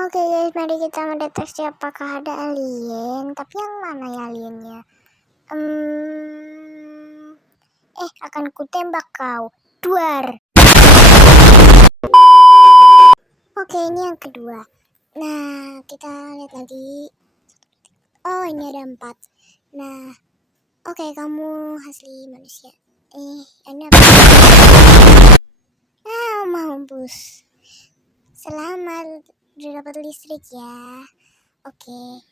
Oke guys, mari kita mendeteksi apakah ada alien. Tapi yang mana ya aliennya? Akan kutembak kau. Duar. Oke, ini yang kedua. Nah, kita lihat lagi. Oh, ini ada 4. Nah, oke, kamu asli manusia. Ini apa? Mampus. Selamat dapat listrik ya. Oke.